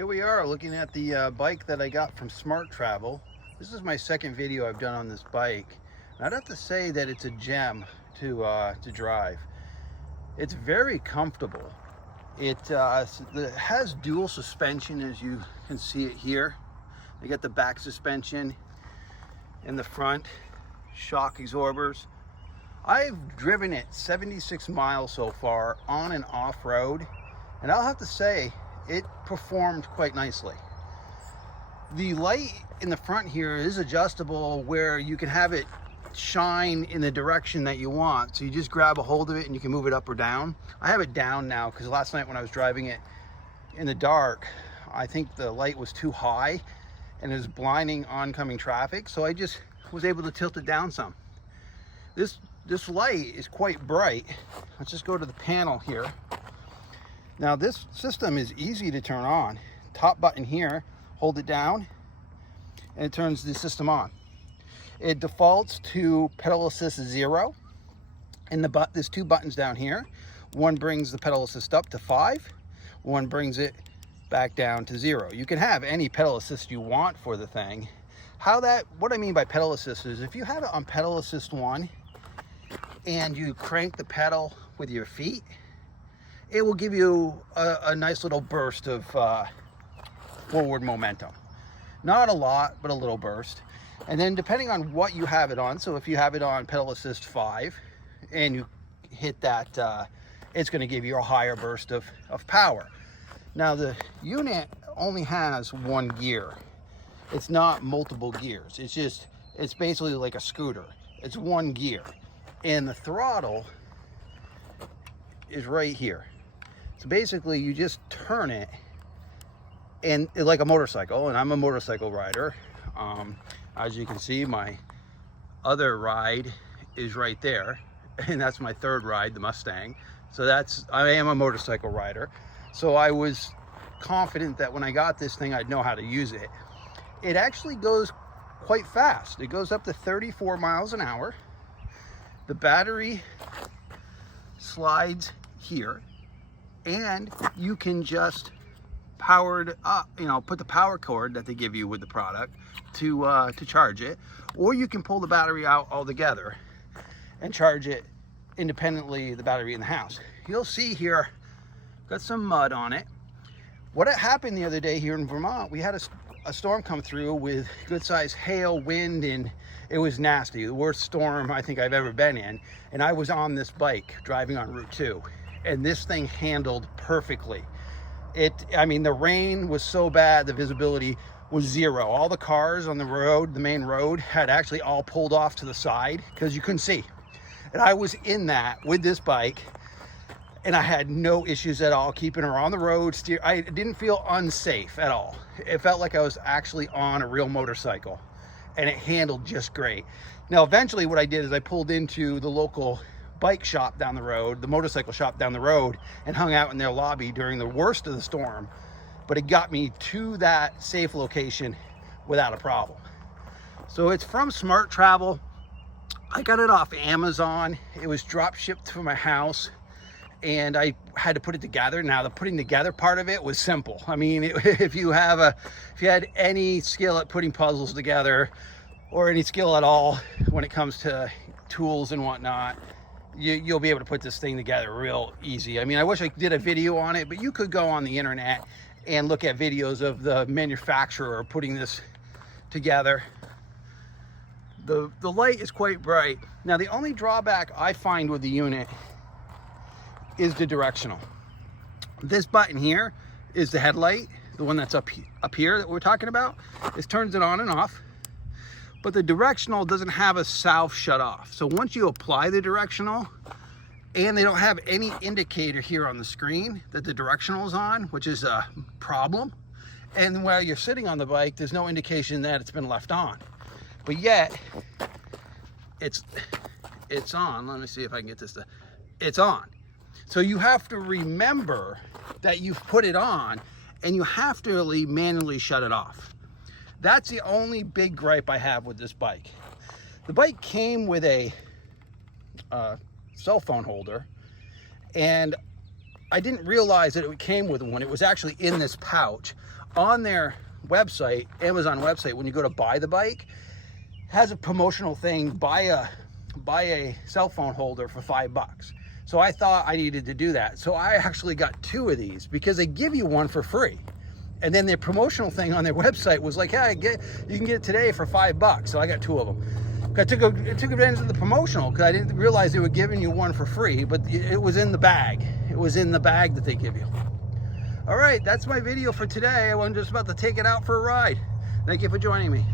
Here we are looking at the bike that I got from SMARTRAVEL. This is my second video I've done on this bike. And I'd have to say that it's a gem to drive. It's very comfortable. It has dual suspension, as you can see it here. You got the back suspension in the front, shock absorbers. I've driven it 76 miles so far on and off road, and I'll have to say it performed quite nicely. The light in the front here is adjustable where you can have it shine in the direction that you want. So you just grab a hold of it and you can move it up or down. I have it down now because last night when I was driving it in the dark, I think the light was too high and it was blinding oncoming traffic. So I just was able to tilt it down some. This light is quite bright. Let's just go to the panel here. Now this system is easy to turn on. Top button here, hold it down, and it turns the system on. It defaults to pedal assist 0, and there's two buttons down here. One brings the pedal assist up to 5, one brings it back down to 0. You can have any pedal assist you want for the thing. What I mean by pedal assist is if you have it on pedal assist 1 and you crank the pedal with your feet, it will give you a nice little burst of forward momentum. Not a lot, but a little burst. And then depending on what you have it on, so if you have it on pedal assist 5 and you hit that, it's going to give you a higher burst of power. Now the unit only has one gear. It's not multiple gears. It's basically like a scooter. It's one gear. And the throttle is right here. So basically you just turn it and like a motorcycle, and I'm a motorcycle rider. As you can see, my other ride is right there, and that's my third ride, the Mustang. So I am a motorcycle rider. So I was confident that when I got this thing, I'd know how to use it. It actually goes quite fast. It goes up to 34 miles an hour. The battery slides here, and you can just power it up, put the power cord that they give you with the product to charge it, or you can pull the battery out altogether and charge it independently, the battery in the house. You'll see here, got some mud on it. What happened the other day here in Vermont, we had a storm come through with good sized hail, wind, and it was nasty. The worst storm I think I've ever been in. And I was on this bike driving on Route 2, and this thing handled perfectly. The rain was so bad, the visibility was 0. All the cars on the road, the main road, had actually all pulled off to the side because you couldn't see. And I was in that with this bike, and I had no issues at all keeping her on the road. I didn't feel unsafe at all. It felt like I was actually on a real motorcycle, and it handled just great. Now, eventually what I did is I pulled into the local bike shop down the road, the motorcycle shop down the road, and hung out in their lobby during the worst of the storm. But it got me to that safe location without a problem. So it's from SMARTRAVEL. I got it off Amazon. It was drop shipped to my house, and I had to put it together. Now the putting together part of it was simple. If you had any skill at putting puzzles together, or any skill at all when it comes to tools and whatnot, you'll be able to put this thing together real easy. I wish I did a video on it, but you could go on the internet and look at videos of the manufacturer putting this together. The light is quite bright. Now the only drawback I find with the unit is the directional. This button here is the headlight, the one that's up here that we're talking about. This turns it on and off. But the directional doesn't have a south shut off. So once you apply the directional, and they don't have any indicator here on the screen that the directional is on, which is a problem. And while you're sitting on the bike, there's no indication that it's been left on. But yet, it's on. Let me see if I can get this it's on. So you have to remember that you've put it on, and you have to really manually shut it off. That's the only big gripe I have with this bike. The bike came with a cell phone holder, and I didn't realize that it came with one. It was actually in this pouch. On their website, Amazon website, when you go to buy the bike, has a promotional thing, buy a cell phone holder for $5. So I thought I needed to do that. So I actually got 2 of these because they give you one for free. And then their promotional thing on their website was like, yeah, you can get it today for $5. So I got 2 of them. I took advantage of the promotional because I didn't realize they were giving you one for free, but it was in the bag. It was in the bag that they give you. All right, that's my video for today. I'm just about to take it out for a ride. Thank you for joining me.